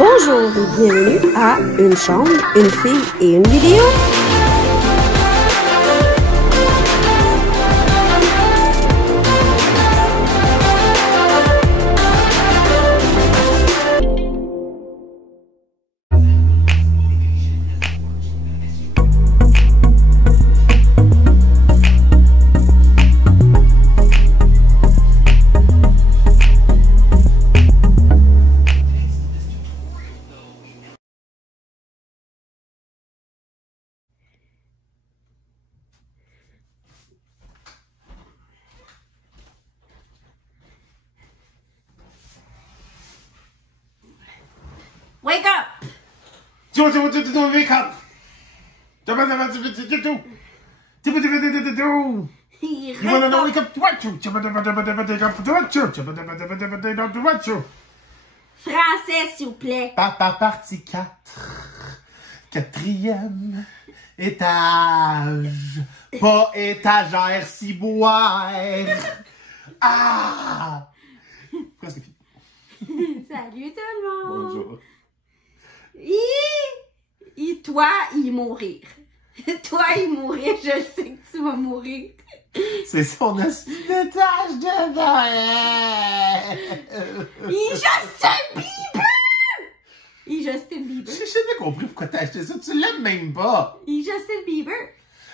Bonjour et bienvenue à Une chambre, une fille et une vidéo. Wake up! Wake up! Il You wanna know répond. wake up? What you? Français, s'il vous plaît. Papa partie 4. Quatrième étage. Pas étagère ciboire. Ah! Presque fini. Salut tout le monde. Bonjour. Toi, il mourir. Toi, il mourir. Je sais que tu vas mourir. C'est son étage de Noël. Il Justin Bieber! Il Justin Bieber. J'ai jamais compris pourquoi t'as acheté ça. Tu l'aimes même pas. Il Justin Bieber.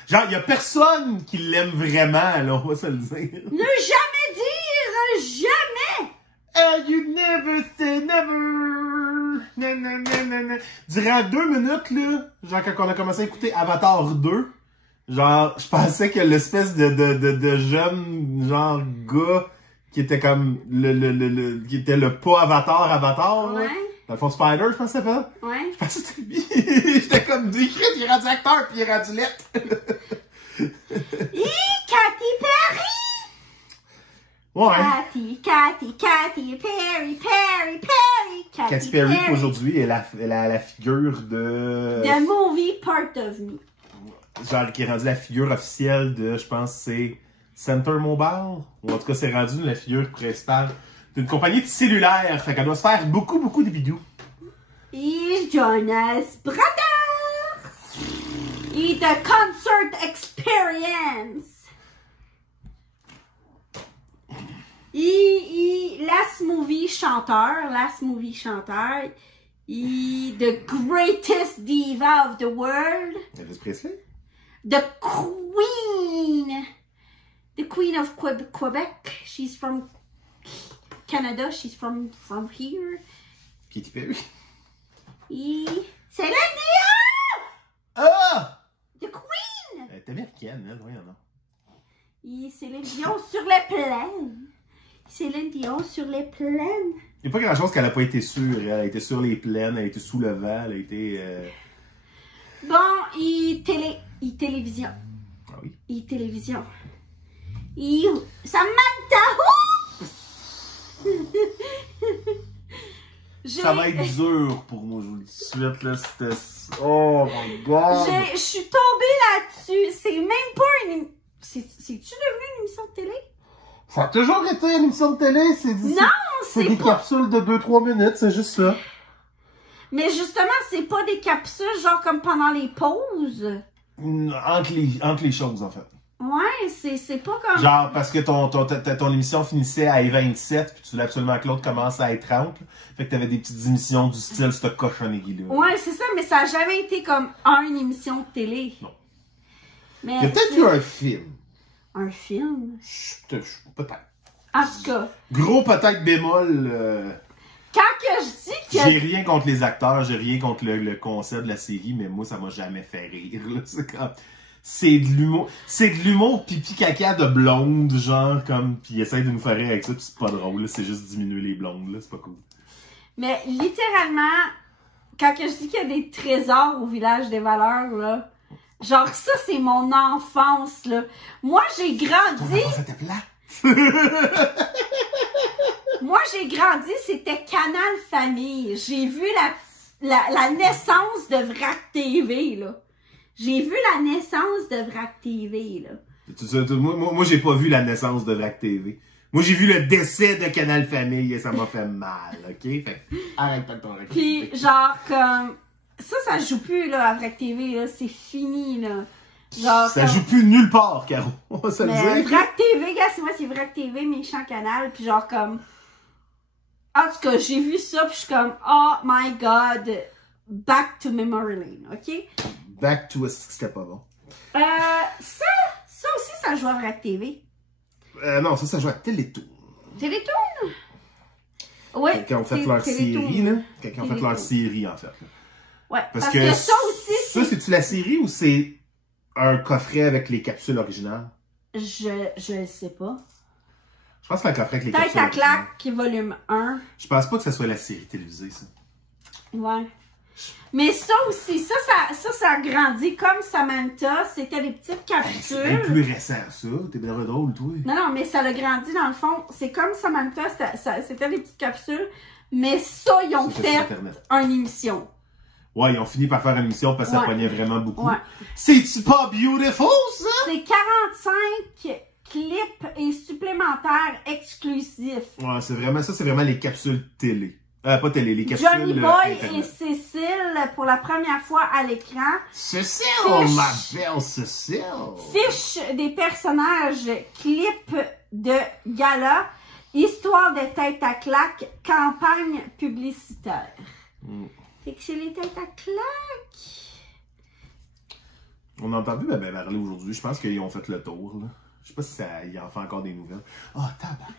Genre, y a personne qui l'aime vraiment, là, on va se le dire. Ne jamais dire jamais! And you never say never. Durant 2 minutes, là, genre, quand on a commencé à écouter Avatar 2, genre, je pensais que l'espèce de jeune, genre, gars, qui était comme qui était le pas Avatar, là. Ouais. Dans le fond, Spider, je pensais pas. Ouais. Je pensais que c'était lui. J'étais comme dit, il est rendu acteur, puis il est rendu lettre. Katy Perry! Ouais. Katy Perry. Katy Perry, aujourd'hui, est la figure de... The movie Part of Me. Genre, qui est rendu la figure officielle de, je pense, c'est Center Mobile. Ou en tout cas, c'est rendu la figure principale d'une compagnie de cellulaire. Fait qu'elle doit se faire beaucoup de vidéos. Et Jonas Brothers. Et The Concert Experience. Et Last Movie Chanteur. Et The Greatest Diva of the World. Elvis Presley? The Queen of Quebec. She's from Canada. She's from here. Katy Perry? Et Céline Dion! Ah! The Queen! Elle est américaine, elle, voyons non. Et Céline Dion sur les plaines. Céline Dion sur les plaines. Il n'y a pas grand-chose qu'elle n'a pas été sûre. Elle a été sur les plaines, elle a été sous le vent, elle a été... Bon, et télévision. Ah oui? Et télévision. Et Samantha! Ça va être dur pour moi, je vous le dis tout de suite, là, c'était... Oh my God! Je suis tombée là-dessus. C'est même pas une... C'est-tu devenu une émission de télé? Ça a toujours été une émission de télé, c'est dit. Non, c'est c'est des pas... capsules de 2-3 minutes, c'est juste ça. Mais justement, c'est pas des capsules genre comme pendant les pauses. Entre les choses, en fait. Ouais, c'est pas comme... Genre, parce que ton émission finissait à 27, puis tu voulais absolument que l'autre commence à 30. Là. Fait que t'avais des petites émissions du style cette cochonnerie-là. Ouais, c'est ça, mais ça a jamais été comme une émission de télé. Non. Mais Il y a peut-être eu un film. Un film? Peut-être. En tout cas, Gros peut-être bémol. quand que je dis que... J'ai rien contre les acteurs, j'ai rien contre le concept de la série, mais moi, ça m'a jamais fait rire. Là. C'est de l'humour. C'est de l'humour pipi caca de blonde, genre, comme, pis ils essayent de nous faire rire avec ça, pis c'est pas drôle, là. C'est juste diminuer les blondes, là. C'est pas cool. Mais littéralement, quand que je dis qu'il y a des trésors au village des valeurs, là, genre ça, c'est mon enfance, là. Moi, j'ai grandi... C'était plat. Moi, j'ai grandi, c'était Canal Famille. J'ai vu la naissance de Vrac TV, là. J'ai vu la naissance de Vrac TV, là. Moi, j'ai pas vu la naissance de Vrac TV. Moi, j'ai vu le décès de Canal Famille et ça m'a fait mal, OK? Fait arrête pas de ton recul. Puis, genre, comme... Ça joue plus, là, à Vrac TV, là. C'est fini, là. Genre, ça joue plus nulle part, Caro. On va se le mais dire. Vrac TV, gars, c'est moi, c'est Vrac TV, méchant canal. Puis genre, comme... En tout cas, j'ai vu ça, puis je suis comme, oh my God, back to memory lane, OK? Back to c'était pas bon. Ça aussi, ça joue à Vrac TV. Non, ça joue à Télétoon. Télétoon? Oui. Quand on fait leur série, là. Quand on fait leur série, en fait. Là. Ouais, parce que ça aussi, ça, c'est-tu la série ou c'est un coffret avec les capsules originales? Je sais pas. Je pense que c'est un coffret avec les Tête capsules à originales. claque, qui est volume 1. Je pense pas que ça soit la série télévisée, ça. Ouais. Mais ça aussi, ça a grandi comme Samantha. C'était des petites capsules. C'est bien plus récent, ça. T'es bien drôle, toi. Non, mais ça a grandi dans le fond. C'est comme Samantha, c'était des petites capsules. Mais ça, ils ont fait une émission. Ouais, ils ont fini par faire une émission parce que ça pognait vraiment beaucoup. Ouais. C'est-tu pas beautiful, ça? C'est 45 clips et supplémentaires exclusifs. Ouais, c'est vraiment les capsules télé. Pas télé, les capsules Johnny Boy Internet. et Cécile pour la première fois à l'écran. Cécile, Fiche. ma belle Cécile! Fiche des personnages, clips de gala, histoire de tête à claque, campagne publicitaire. Fait que c'est les têtes à claque. On a entendu Bébé parler aujourd'hui. Je pense qu'ils ont fait le tour, là. Je sais pas si il en fait encore des nouvelles. Oh, tabarnak!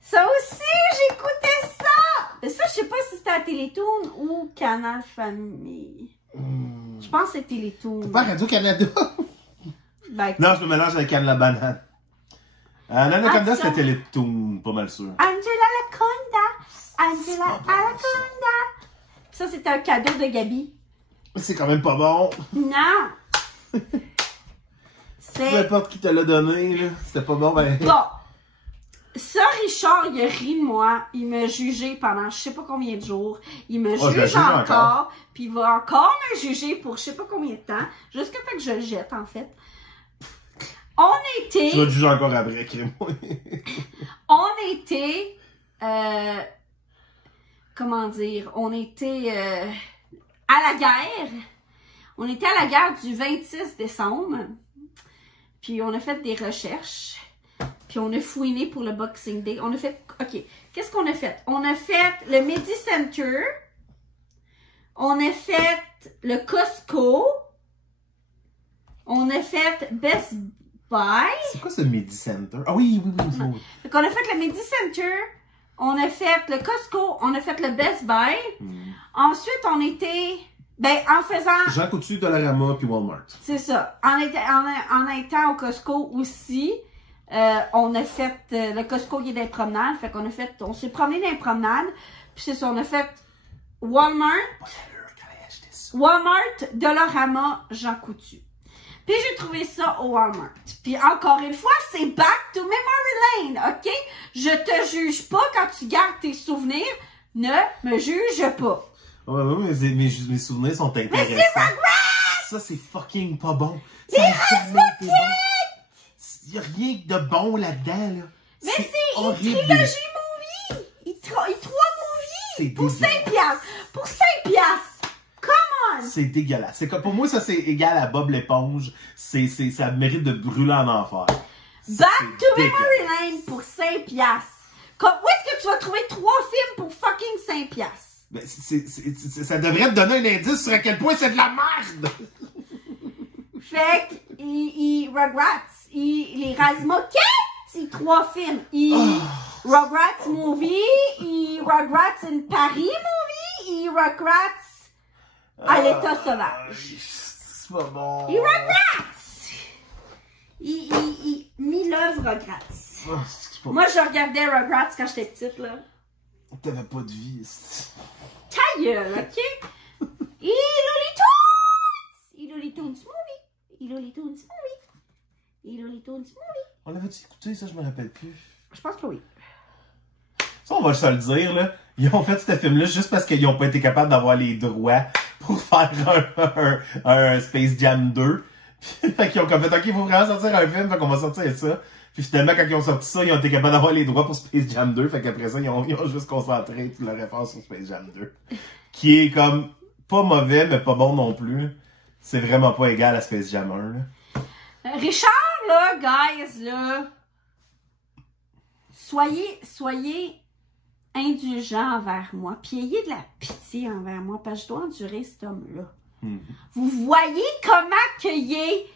Ça aussi, j'écoutais ça! Mais ça, je sais pas si c'était à Télétoon ou Canal Famille. Je pense que c'est Télétoon. Pas Radio-Canada? Ben, Non, je me mélange avec Anne la banane. Anaconda, Ah, c'était Télétoon, pas mal sûr. Angela Anaconda! Ça, c'était un cadeau de Gabi. C'est quand même pas bon. Non! Peu C'est... importe qui te l'a donné, là. C'était pas bon, ben... Bon! Ça, Richard, il a ri de moi. Il m'a jugé pendant je sais pas combien de jours. Il me je le juge juge encore. Puis il va encore me juger pour je sais pas combien de temps. Jusqu'à temps que je le jette, en fait. On était... Je vais te juger encore après, crée-moi. On était... comment dire? On était à la guerre. On était à la guerre du 26 décembre. Puis on a fait des recherches. Puis on a fouiné pour le Boxing Day. On a fait... OK. Qu'est-ce qu'on a fait? On a fait le Medi Center. On a fait le Costco. On a fait Best Buy. C'est quoi ce Medi Center? Ah oui. Donc on a fait le Medi Center. On a fait le Costco. On a fait le Best Buy. Ensuite, on était... Ben, en faisant... Jean Coutu, Dollarama, puis Walmart. C'est ça. En étant au Costco aussi, on a fait... le Costco, il est dans les promenades. Fait qu'on a fait... On s'est promené dans les promenades. Puis c'est ça, on a fait Walmart, Dollarama, Jean Coutu. Puis j'ai trouvé ça au Walmart. Puis encore une fois, c'est back to memory lane, OK? Je te juge pas quand tu gardes tes souvenirs. Ne me juge pas. Oh, mes souvenirs sont intéressants. Mais c'est Rugrats! Ça, c'est fucking pas bon. Ça a jamais été bon. Il y a rien de bon là-dedans, là. Mais c'est une horrible. trilogie movie! Il 3 movies! Pour 5 piastres! Pour 5 piastres! Come on! C'est dégueulasse. C'est comme, pour moi, ça, c'est égal à Bob l'éponge. Ça mérite de brûler en enfer. Back to memory lane pour 5 piastres. Où est-ce que tu vas trouver 3 films pour fucking 5 piastres? Ben, ça devrait te donner un indice sur à quel point c'est de la merde! Fait que, Rugrats, les Razmoquettes, c'est 3 films. Rugrats Movie, Rugrats in Paris Movie, Rugrats à l'état sauvage. C'est pas bon. Rugrats! Mille-œuvre Rugrats. Moi, je regardais Rugrats quand j'étais petite, là. T'avais pas de vie. Ta gueule, OK? Looney Tunes Movie. On l'avait-tu écouté, ça? Je me rappelle plus. Je pense que oui. Ça, on va se le dire, là. Ils ont fait ce film-là juste parce qu'ils n'ont pas été capables d'avoir les droits pour faire un Space Jam 2. Fait qu'ils ont comme fait, OK, il faut vraiment sortir un film, fait qu'on va sortir ça. Puis finalement, quand ils ont sorti ça, ils ont été capables d'avoir les droits pour Space Jam 2. Fait qu'après ça, ils ont juste concentré tout leur effort sur Space Jam 2. Qui est comme pas mauvais, mais pas bon non plus. C'est vraiment pas égal à Space Jam 1. Là. Richard, là, guys, là, soyez indulgents envers moi, puis ayez de la pitié envers moi, parce que je dois endurer cet homme-là. Vous voyez comment qu'il est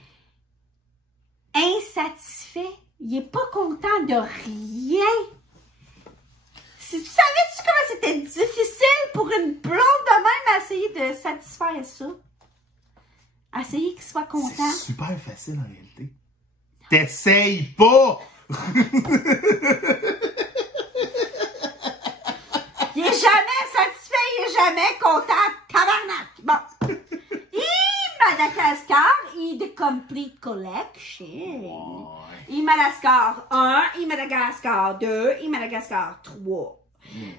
insatisfait? Il est pas content de rien. Si tu savais-tu comment c'était difficile pour une blonde de même à essayer de satisfaire ça? Essayer qu'il soit content. C'est super facile en réalité. T'essayes pas! Il est jamais satisfait, il est jamais content. Tabarnak! Bon. Madagascar, The Complete Collection. Madagascar 1, Madagascar 2, Madagascar 3.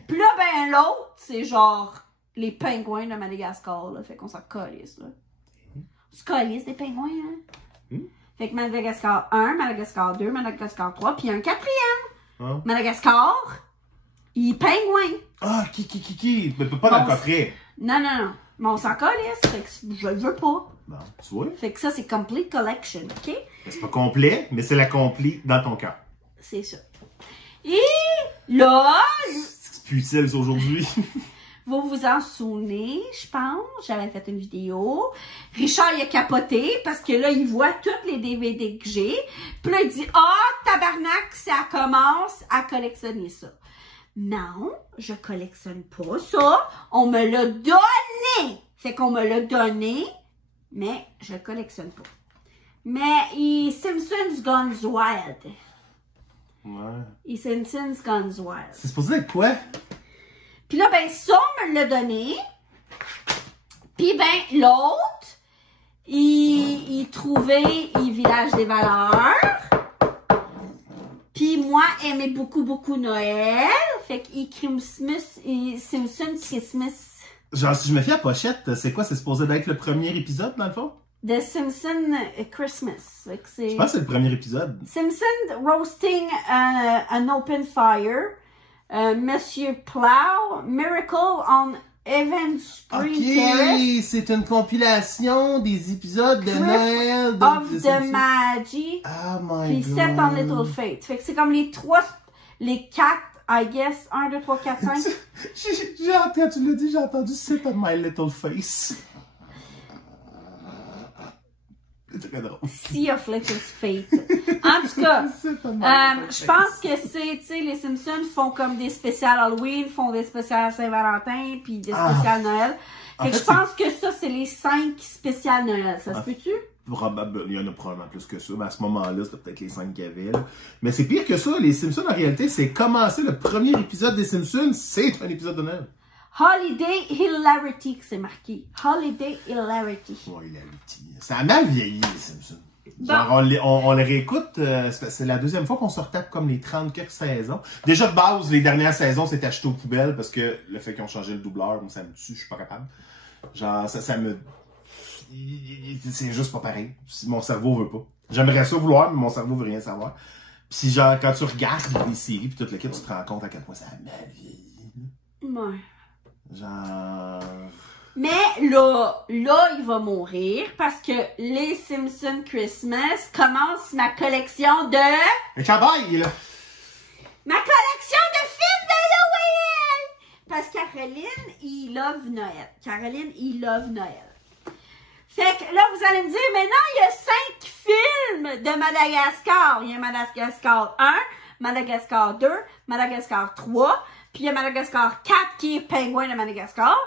Puis là, ben l'autre, c'est genre les pingouins de Madagascar, là. Fait qu'on s'en calisse, là. On se calisse des pingouins, hein? Fait que Madagascar 1, Madagascar 2, Madagascar 3, puis un quatrième. Madagascar, il est pingouin. Ah, qui? Mais pas dans le coffret. Non. Mais on s'en calisse, fait que je le veux pas. Bon, tu vois. Fait que ça, c'est Complete Collection, OK? C'est pas complet, mais c'est la complete dans ton cœur. C'est ça. Et là, C'est plus utile aujourd'hui. vous vous en souvenez, je pense, j'avais fait une vidéo. Richard, il a capoté parce que là, il voit tous les DVD que j'ai. Puis là, il dit, tabarnak, ça commence à collectionner ça. Non, je collectionne pas ça. On me l'a donné. Fait qu'on me l'a donné, mais je le collectionne pas. Mais Simpsons Guns Wild. Ouais. Simpsons Guns Wild. C'est supposé être quoi? Puis là, ben, ça, on me l'a donné. Puis ben, l'autre, il trouvait, il village des valeurs. Puis moi, aimais beaucoup Noël. Fait qu'il Simpson Christmas. Genre, si je me fie à la pochette, c'est quoi? C'est supposé d'être le premier épisode, dans le fond? The Simpson Christmas. Je pense que c'est le premier épisode. Simpson roasting an open fire. Monsieur Plow, Miracle on Evans Green Terrace. C'est une compilation des épisodes de Noël. Of the Magi. Oh my Puis god. 7 on Little Fate. Fait que c'est comme les 4, I guess. 1, 2, 3, 4, 5. Quand tu l'as dit, j'ai entendu 7 on My Little Face. C'est très drôle. Sea of Little Fate. En tout cas, je pense que c'est, tu sais, les Simpsons font comme des spéciales Halloween, font des spéciales Saint-Valentin, puis des spéciales Noël. Fait que je pense que ça, c'est les 5 spéciales Noël. Ça se peut-tu? Il y en a probablement plus que ça, mais à ce moment-là, c'était peut-être les 5 qu'il y avait. Là. Mais c'est pire que ça, les Simpsons, en réalité, c'est commencer le premier épisode des Simpsons, c'est un épisode de Noël. Holiday Hilarity, que c'est marqué. Holiday Hilarity. Ouais, Hilarity. Ça a mal vieilli, les Simpsons. Genre, on les réécoute, c'est la deuxième fois qu'on se retape comme les 30 quelques saisons. Déjà, de base, les dernières saisons, c'est acheté aux poubelles parce que le fait qu'ils ont changé le doubleur, moi, ça me tue, je suis pas capable. Genre, ça me... C'est juste pas pareil. Mon cerveau veut pas. J'aimerais ça vouloir, mais mon cerveau veut rien savoir. Puis genre, quand tu regardes des séries pis tout le kit, tu te rends compte à quel point ça a mal vieilli. Ouais. Genre... Mais là, il va mourir parce que les Simpsons Christmas commence ma collection de... Un cowboy, là! Ma collection de films de Noël! Parce que Caroline, il love Noël. Fait que là, vous allez me dire, mais non, il y a 5 films de Madagascar. Il y a Madagascar 1, Madagascar 2, Madagascar 3, puis il y a Madagascar 4 qui est Pingouin de Madagascar,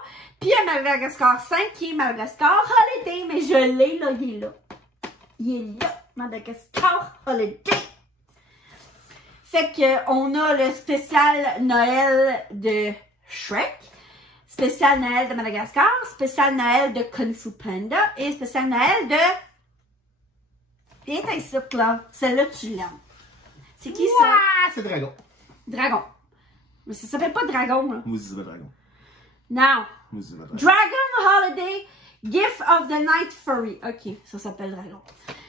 puis il y a Madagascar 5 qui est Madagascar Holiday. Mais je l'ai, là, il est là. Il est là, Madagascar Holiday. Fait que on a le spécial Noël de Shrek, spécial Noël de Madagascar, spécial Noël de Kung Fu Panda et spécial Noël de... Viens t'as ici, là. Celle-là, tu l'aimes. C'est qui ça? C'est Dragon. Dragon. Mais ça s'appelle pas Dragon, là. Moi aussi, c'est pas Dragon. Non. Moi aussi, c'est pas Dragon. Dragon Holiday, Gift of the Night Furry. Ok, ça s'appelle Dragon.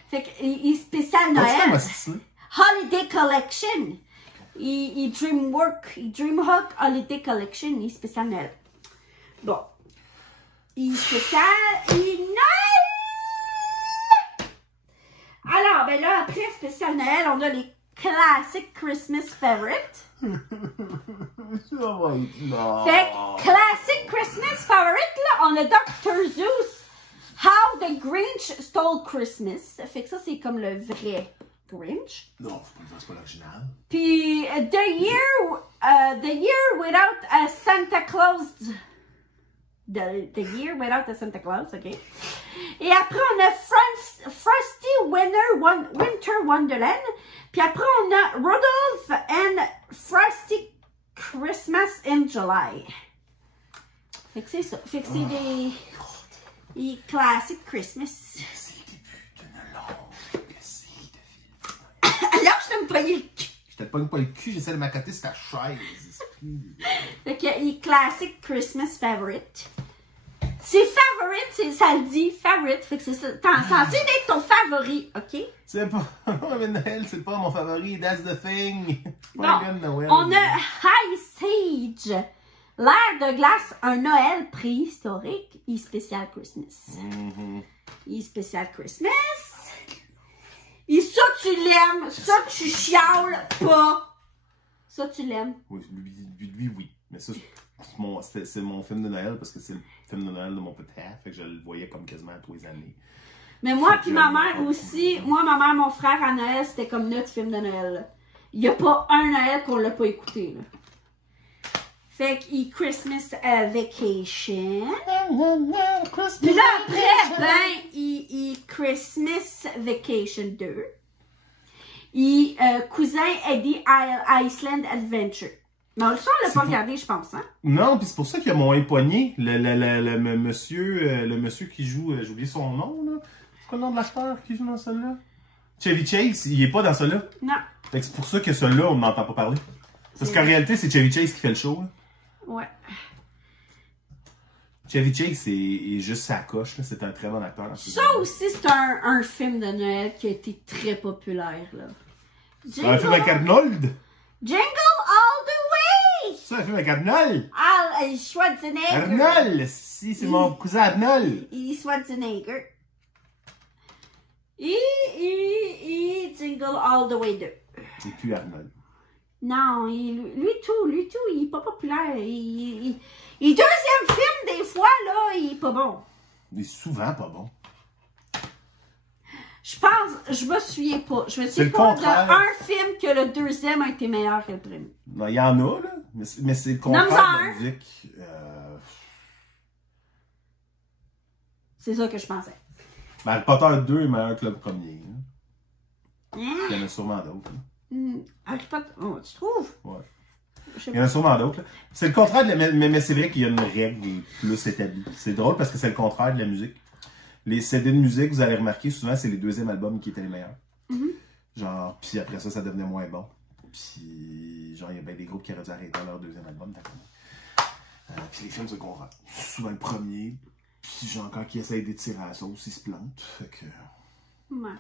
Fait que, spécial Noël. Holiday Collection. Il Dreamwork Holiday Collection. Il spécial Noël. Bon. Il spécial Noël. Alors, ben là, après spécial Noël, on a les Classic Christmas Favorites. Fait que Classic Christmas Favorite, là, on a Dr. Seuss, How the Grinch Stole Christmas. Fait que ça, c'est comme le vrai Grinch. Non, c'est pas l'original. Puis, The Year Without a Santa Claus. The Year Without a Santa Claus, OK. Et après, on a Frosty Winter Wonderland. Puis après, on a Rudolph and Frosty Christmas in July. Fait que c'est ça. Fait que c'est des classiques Christmas. C'est le début d'une longue série de films. Alors, je t'aime pas le cul. Je te pogne pas le cul, j'essaie de m'accoter sur ta chaise. Fait que les classiques Christmas favorite. C'est favorite, ça le dit, favorite. Fait que c'est ça. T'es censé être ton favori, OK? C'est pas. Mais Noël, c'est pas mon favori, that's the thing. Bon, Pas le gars de Noël. on a Ice Age. L'air de glace, un Noël préhistorique et spécial Christmas. Et spécial Christmas. Et ça, tu l'aimes. Ça, tu chiales pas. Ça, tu l'aimes. Oui, lui, oui. Mais ça, c'est mon film de Noël parce que c'est le film de Noël de mon père. Fait que je le voyais comme quasiment tous les années. Mais moi puis ma mère aussi. Moi, ma mère, mon frère à Noël, c'était comme notre film de Noël. Là. Il n'y a pas un Noël qu'on l'a pas écouté. Là. Fait que Christmas Vacation. Puis là, après, ben, il Christmas Vacation 2. Et Cousin Eddie Iceland Adventure. Mais ça, on l'a pas regardé, je pense, hein? Non, puis c'est pour ça qu'il y a mon époigné. Le monsieur qui joue, j'ai oublié son nom, là. C'est quoi le nom de l'acteur qui joue dans celui-là? Chevy Chase, il est pas dans celui-là. Non. Fait que c'est pour ça que celui-là, on n'entend pas parler. Parce qu'en réalité, c'est Chevy Chase qui fait le show, là. Ouais. Chevy Chase est juste sa coche, là. C'est un très bon acteur. Ça aussi, c'est un film de Noël qui a été très populaire, là. Un film avec Arnold? Jingle all the way! C'est un film avec Arnold? Schwarzenegger. Arnold! Si, c'est mon cousin Arnold. Schwarzenegger. Et Jingle all the way 2. C'est plus Arnold. Non, lui tout, il est pas populaire. Il deuxième film, des fois, là, il est pas bon. Il est souvent pas bon. Je pense, je me souviens pas. Je me C'est souviens le pas contraire. d'un film que le deuxième a été meilleur que le premier. Non, il y en a, là. Mais c'est le contraire de la musique. C'est ça que je pensais. Ben, Harry Potter 2 est meilleur que le premier. Hein. Hein? Il y en a sûrement d'autres. Harry Potter, oh, tu trouves? Ouais. Je sais Il y en a sûrement d'autres. là. C'est le contraire de la... Mais c'est vrai qu'il y a une règle plus établie. C'est drôle parce que c'est le contraire de la musique. Les CD de musique, vous allez remarquer, souvent, c'est les deuxièmes albums qui étaient les meilleurs. Genre, puis après ça, ça devenait moins bon. Puis, genre, il y a bien des groupes qui auraient dû arrêter leur deuxième album, d'accord. Puis les films, c'est le contraire. Souvent le premier, puis genre, quand ils essayent d'étirer la sauce, ils se plantent. Fait que... Ouais.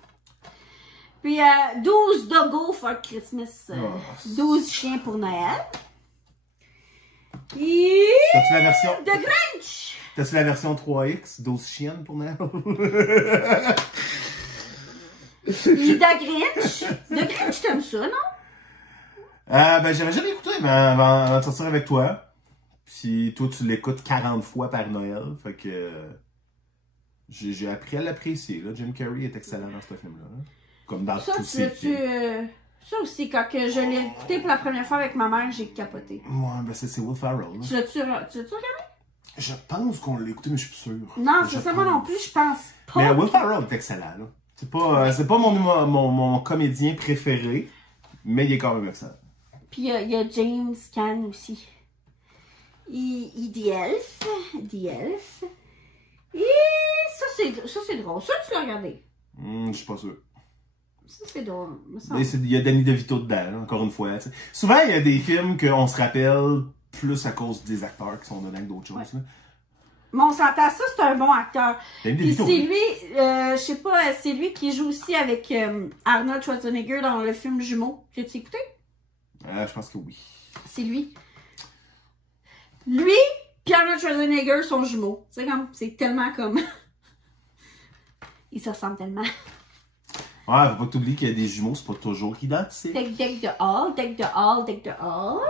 Puis, 12 doggos for Christmas. 12 chiens pour Noël. Et... T'as-tu la version... The Grinch! T'as-tu la version 3X, 12 chiennes pour Noël? Et The Grinch. The Grinch, t'aimes ça, non? Ben, j'avais jamais écouté avant de sortir avec toi. Puis toi, tu l'écoutes 40 fois par Noël. Fait que... j'ai appris à l'apprécier. Jim Carrey est excellent dans ce film-là. Hein. Comme dans tous ses films. Ça aussi, quand que je l'ai écouté pour la première fois avec ma mère, j'ai capoté. Ouais, ben c'est Will Ferrell. Hein. Tu l'as-tu regardé? Je pense qu'on l'a écouté, mais je suis sûr. Non, c'est ça, moi non plus, je pense pas. Mais Will Ferrell est excellent. Là. C'est pas mon comédien préféré, mais il est quand même excellent. Puis il y a James Caan aussi. Et The Elf. Et ça, c'est drôle. Ça, tu l'as regardé? Je suis pas sûr. Ça, c'est drôle. Il y a Danny DeVito dedans, encore une fois. T'sais. Souvent, il y a des films qu'on se rappelle plus à cause des acteurs qui sont dedans que d'autres choses. Ouais. Mais on s'entend, ça, c'est un bon acteur. Danny Puis DeVito, c'est oui. lui, je sais pas, c'est lui qui joue aussi avec Arnold Schwarzenegger dans le film Jumeaux. T'as-tu écouté? Je pense que oui. C'est lui. Lui puis Arnold Schwarzenegger sont jumeaux. C'est tellement comme... Ils se ressemblent tellement. Ouais, faut pas que t'oublies qu'il y a des jumeaux, c'est pas toujours identique. Deck de Hall, Deck de Hall, Deck de Hall.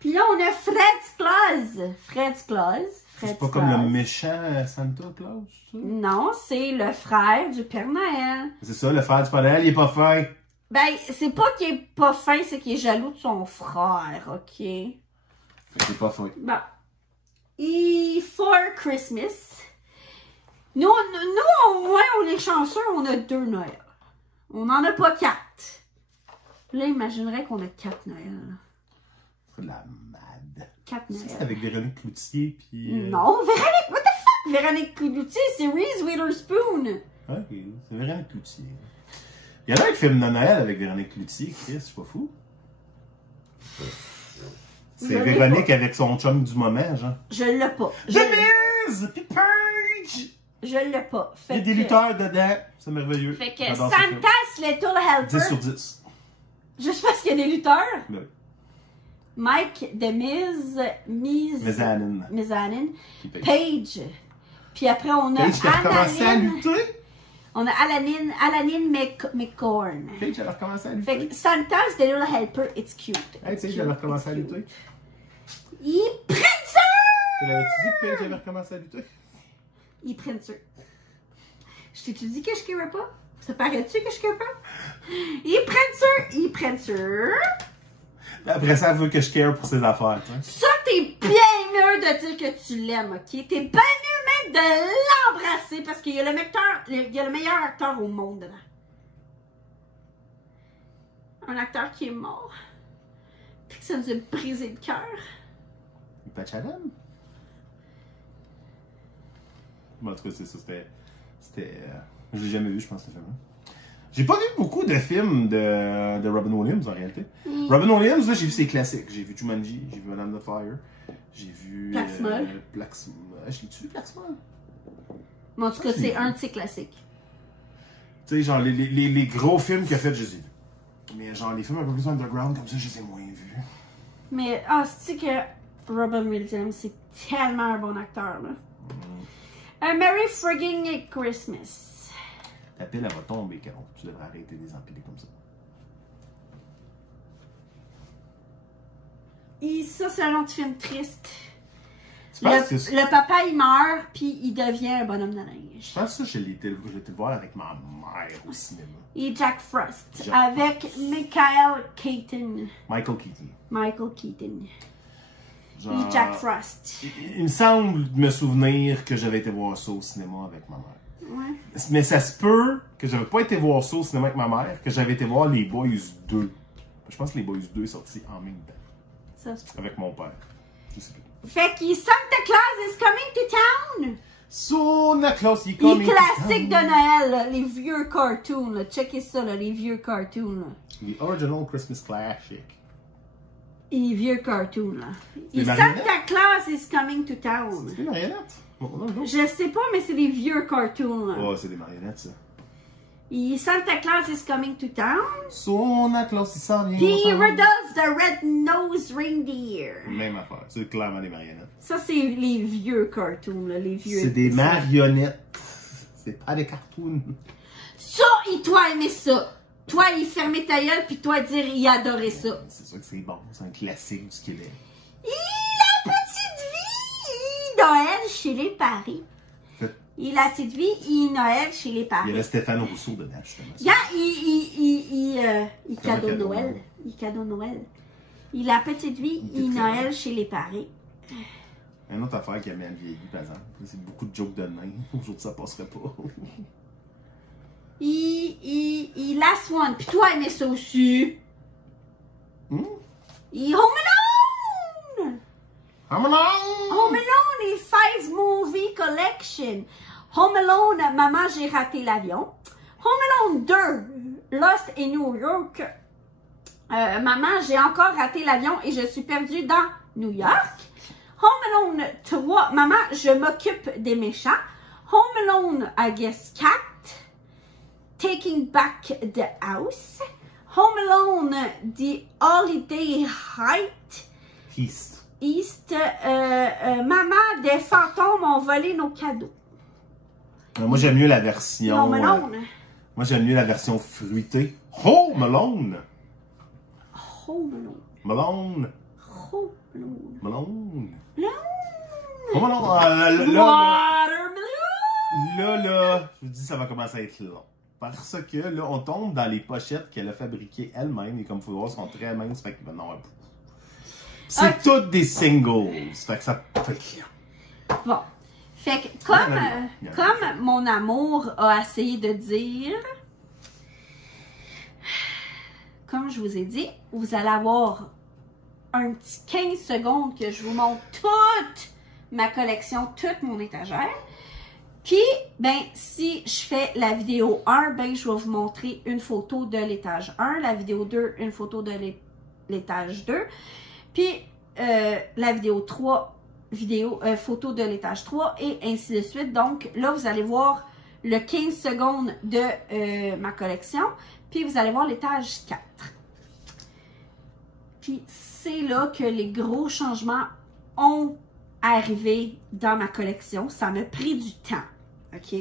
Puis là, on a Fred Claus. Fred Claus. C'est pas comme le méchant Santa Claus, ça? Non, c'est le frère du Père Noël. C'est ça, le frère du Père Noël, il est pas fin. Ben, c'est pas qu'il est pas fin, c'est qu'il est jaloux de son frère, ok? C'est pas fin. Bon. Et For Christmas. Nous, au moins, on est chanceux, on a 2 Noëls. On n'en a pas 4. Là, imaginerais qu'on a 4 Noëls. C'est de la mad. 4 Ça, c'est Noëls. avec Véronique Cloutier, puis... Non, Véronique, what the fuck? Véronique Cloutier, c'est Reese Witherspoon. Ok, c'est Véronique Cloutier. Il y en a un film de Noël avec Véronique Cloutier, Chris, je suis pas fou. C'est Véronique avec son chum du moment, genre. Je l'ai pas. The Miz! Puis Purge! Je l'ai pas. Il y a des lutteurs dedans, c'est merveilleux. Fait que J'adore ce film. Santa's Little Helper. 10 sur 10. Juste parce qu'il y a des lutteurs. Oui. Mike, The Miz, Mizanin, Puis Paige. Paige. Puis après, on a Paige qui a recommencé à Alanin. lutter. On a Alanin McCorn. Paige, elle a recommencé à Fait lutter. que Santa's Little Helper, it's cute. Hey, Paige, elle a recommencé à lutter. Il Prince! Tu l'avais-tu dit que Paige avait recommencé à lutter? Il Prince. Je t'ai-tu dit que je ne pas? Ça paraît-tu que je ne pas? Il Prince. Après ça, elle veut que je care pour ses affaires, tu sais. Ça, t'es bien mieux de dire que tu l'aimes, ok? T'es bien mieux même de l'embrasser parce qu'il y a il y a le meilleur acteur au monde dedans. Un acteur qui est mort. Puis que ça nous a brisé le cœur. Patch Adam? Bon, en tout cas, c'est ça, c'était... je l'ai jamais vu, je pense, ce film-là. J'ai pas vu beaucoup de films de Robin Williams, en réalité. Robin Williams, là, j'ai vu ses classiques. J'ai vu Jumanji, j'ai vu Madame the Fire, j'ai vu... Plaxmol. Je l'ai-tu vu, Plaxmol? Mais en tout cas, c'est un de ses classiques. Tu sais, genre, les gros films qu'il a fait, je les ai vus. Mais genre, les films un peu plus underground, comme ça, je les ai moins vus. Mais, c'est que Robin Williams, c'est tellement un bon acteur, là. A Merry Frigging Christmas. Ta pile, elle va tomber, Caro. Tu devrais arrêter de les empiler comme ça. Et ça, c'est un autre film triste. Tu penses que Le papa, il meurt, puis il devient un bonhomme de neige. Je pense que ça, je l'ai été le voir avec ma mère au cinéma. Et Jack Frost, Jack avec Frost. Michael Keaton. Michael Keaton. Genre, Et Jack Frost. Il me semble me souvenir que j'avais été voir ça au cinéma avec ma mère. Ouais. Mais ça se peut que j'avais pas été voir ça au cinéma avec ma mère, que j'avais été voir Les Boys 2. Je pense que Les Boys 2 est sorti en même temps. Ça se peut. Avec mon père. Je sais plus. Fait que Santa Claus is coming to town. Santa Claus, il est Les coming to classiques de town. Noël, là, les vieux cartoons. Là. Checkez ça, là, les vieux cartoons. Là. The original Christmas classic. Les vieux cartoons. Là. Les Et marionnettes? Santa Claus is coming to town. C'est des marionnettes? Oh, non. Je sais pas, mais c'est des vieux cartoons. Là. Oh, c'est des marionnettes, ça. Et Santa Claus is coming to town. Santa Claus, il s'en vient. Puis au town. Rudolph the Red-Nosed Reindeer. Même affaire. C'est clairement des marionnettes. Ça, c'est les vieux cartoons, là, les vieux. C'est des marionnettes. C'est pas des cartoons. Ça, et toi aimais ça. Toi, il fermait ta gueule, puis toi, dire, il adorait ça. C'est sûr que c'est bon. C'est un classique du Québec. La petite vie! Noël chez les Paris. Et la petite vie, Noël chez les Il y Paris. avait Stéphane Rousseau dedans, justement. Il cadeau Noël. Il cadeau Noël. Il la petite vie, Noël chez les Paris. Une autre affaire qui a mal vieilli, par exemple. C'est beaucoup de jokes de nains. Aujourd'hui, ça passerait pas. Last One. Puis toi, aimais ça aussi. Home Alone! Home Alone et 5 Movie Collection. Home Alone, Maman, j'ai raté l'avion. Home Alone 2, Lost et New York. Maman, j'ai encore raté l'avion et je suis perdue dans New York. Home Alone 3, Maman, je m'occupe des méchants. Home Alone, I guess, 4. Taking Back the House. Home Alone, The Holiday Height. East. Maman, des fantômes ont volé nos cadeaux. Moi, j'aime mieux la version... Home Alone. Moi, j'aime mieux la version fruitée. Home Alone! Home Alone. Malone! Home Alone. Malone! Malone. Home Alone! Là, je vous dis, ça va commencer à être long. Parce que là, on tombe dans les pochettes qu'elle a fabriquées elle-même. Et comme vous pouvez voir, elles sont très minces. Fait que, non, c'est toutes des singles. Fait que ça fait bon. Fait que comme mon amour a essayé de dire, comme je vous ai dit, vous allez avoir un petit 15 secondes que je vous montre toute ma collection, toute mon étagère. Puis, ben, si je fais la vidéo 1, ben, je vais vous montrer une photo de l'étage 1, la vidéo 2, une photo de l'étage 2, puis la vidéo 3, photo de l'étage 3, et ainsi de suite. Donc, là, vous allez voir le 15 secondes de ma collection, puis vous allez voir l'étage 4. Puis, c'est là que les gros changements ont arrivé dans ma collection. Ça m'a pris du temps. OK?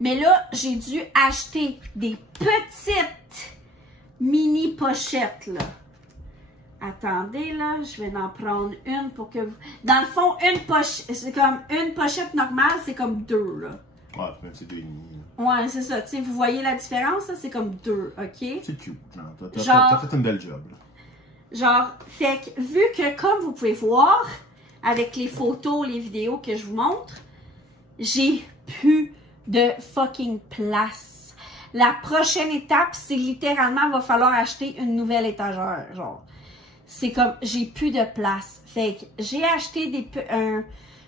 Mais là, j'ai dû acheter des petites mini pochettes, là. Attendez, là, je vais en prendre une pour que vous... Dans le fond, une pochette, c'est comme une pochette normale, c'est comme deux, là. Ouais, même c'est 2,5. Ouais, c'est ça. Tu sais, vous voyez la différence, là, c'est comme deux, OK? C'est cute. T'as fait une belle job, là. Genre, fait que, vu que, comme vous pouvez voir, avec les photos, les vidéos que je vous montre, j'ai plus de fucking place. La prochaine étape, c'est littéralement, va falloir acheter une nouvelle étagère, genre. C'est comme, j'ai plus de place. Fait que, j'ai acheté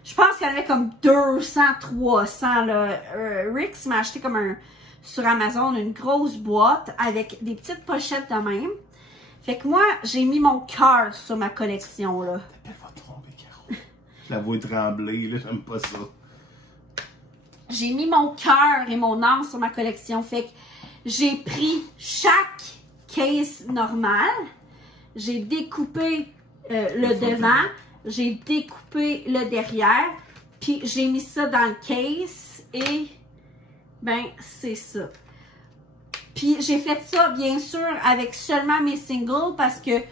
je pense qu'il y en avait comme 200, 300, là. Rix m'a acheté comme sur Amazon, une grosse boîte avec des petites pochettes de même. Fait que moi, j'ai mis mon cœur sur ma collection, là. Elle va tomber, Caro. Je la vois trembler, là, j'aime pas ça. J'ai mis mon cœur et mon âme sur ma collection. Fait que j'ai pris chaque case normale, j'ai découpé le devant, j'ai découpé le derrière, puis j'ai mis ça dans le case et ben c'est ça. Puis j'ai fait ça bien sûr avec seulement mes singles parce que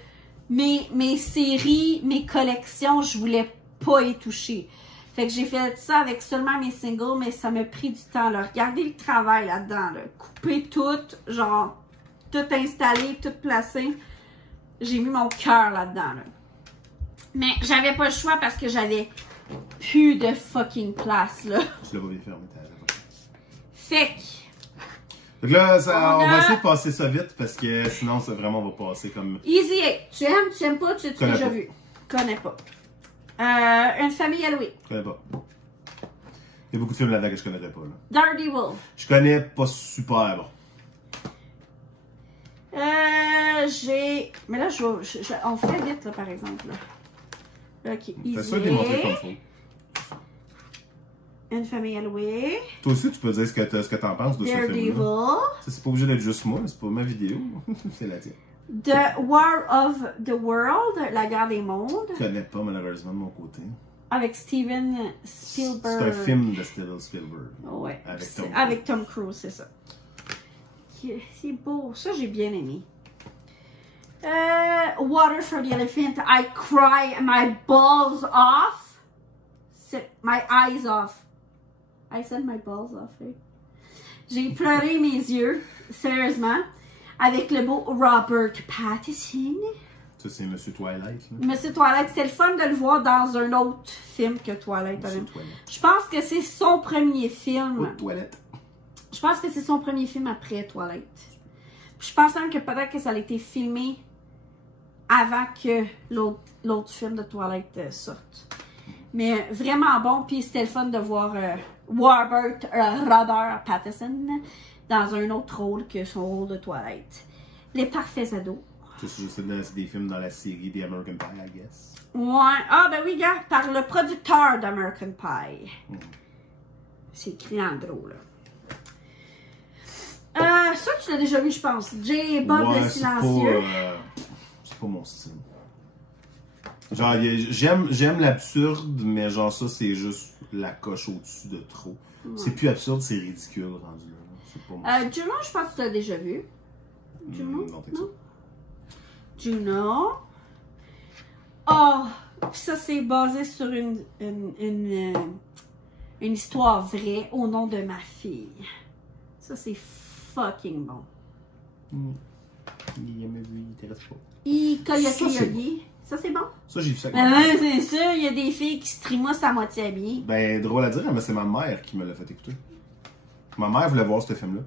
mes séries, mes collections, je voulais pas y toucher. Fait que j'ai fait ça avec seulement mes singles, mais ça m'a pris du temps, là. Regardez le travail là-dedans, là. Couper tout, genre, tout installé, tout placé. J'ai mis mon cœur là-dedans, là. Mais j'avais pas le choix parce que j'avais plus de fucking place, là. Tu l'as pas bien fermé, Fait que... Donc là, on va essayer de passer ça vite parce que sinon, ça vraiment va passer comme... Easy 8. Tu aimes pas, tu l'as déjà vu. Connais pas. Une famille à louer. Je connais pas. Il y a beaucoup de films là-dedans que je connaîrais pas, là. Daredevil. Je connais pas super bon. Mais là, on fait vite, là, par exemple. Là. Ok, easy. Fais ça, démontrer comme faut. Une famille à louer. Toi aussi, tu peux dire ce que t'en penses de ce film-là. C'est pas obligé d'être juste moi, c'est pas ma vidéo. C'est la tienne. The War of the World, la guerre des mondes. Je connais pas, malheureusement, de mon côté. Avec Steven Spielberg. C'est un film de Steven Spielberg. Ouais. Avec Tom Cruise, c'est ça. C'est beau. Ça, j'ai bien aimé. Water for the Elephant. I cry my balls off. My eyes off. I said my balls off. Eh? J'ai pleuré mes yeux. Sérieusement. Avec le beau Robert Pattinson. Ça, c'est Monsieur Twilight. Là. Monsieur Twilight, c'était le fun de le voir dans un autre film que Twilight. Je pense que c'est son premier film. Toilette. Je pense que c'est son premier film après Twilight. Je pense même que peut-être que ça a été filmé avant que l'autre film de Twilight sorte. Mais vraiment bon, puis c'était le fun de voir Robert Pattinson dans un autre rôle que son rôle de Twilight. Les parfaits ados. C'est des films dans la série des American Pie, I guess. Ouais. Ah, ben oui, gars, par le producteur d'American Pie. C'est écrit en gros, là. Ça, tu l'as déjà vu, je pense. Jay et Bob le Silencieux. C'est pas mon style. Genre, j'aime l'absurde, mais genre ça, c'est juste la coche au-dessus de trop. Ouais. C'est plus absurde, c'est ridicule rendu là. C'est pas mon style. Juno, je pense que tu l'as déjà vu. Juno? Non, t'es ça. Juno. Oh, ça, c'est basé sur une histoire vraie au nom de ma fille. Ça, c'est fucking bon. Il m'intéresse pas. Coyote Yogi. Ça, c'est bon? Ça, j'ai vu ça. C'est sûr, il y a des filles qui se trimoussent à moitié habillées. Ben, drôle à dire, mais c'est ma mère qui me l'a fait écouter. Ma mère voulait voir ce film-là.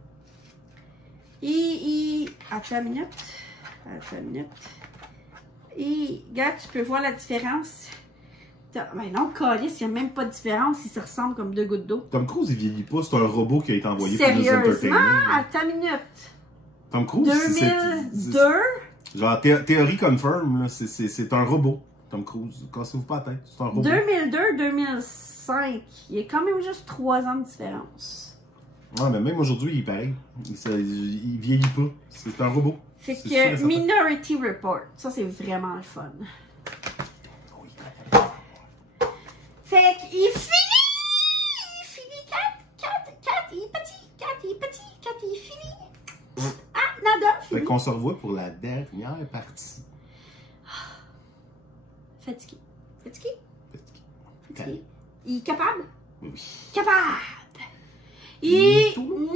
Attends une minute. Regarde, tu peux voir la différence. Ben non, Calis, il n'y a même pas de différence. Ils se ressemblent comme deux gouttes d'eau. Tom Cruise, il vieillit pas. C'est un robot qui a été envoyé pour nous entertainer. Sérieusement? Attends une minute. Tom Cruise, 2002? Genre, théorie confirm, là. C'est un robot. Tom Cruise, cassez-vous pas la tête. C'est un robot. 2002-2005. Il y a quand même juste 3 ans de différence. Ouais, mais même aujourd'hui, il est pareil. Il vieillit pas. C'est un robot. Fait que Minority Report, ça c'est vraiment le fun. Fait qu'il finit! Il finit 4, il est petit, 4, il est fini. Ah, nada, fini. Fait qu'on se revoit pour la dernière partie. Fatigué. Fatigué. Il est capable? Oui. Capable! Et moi,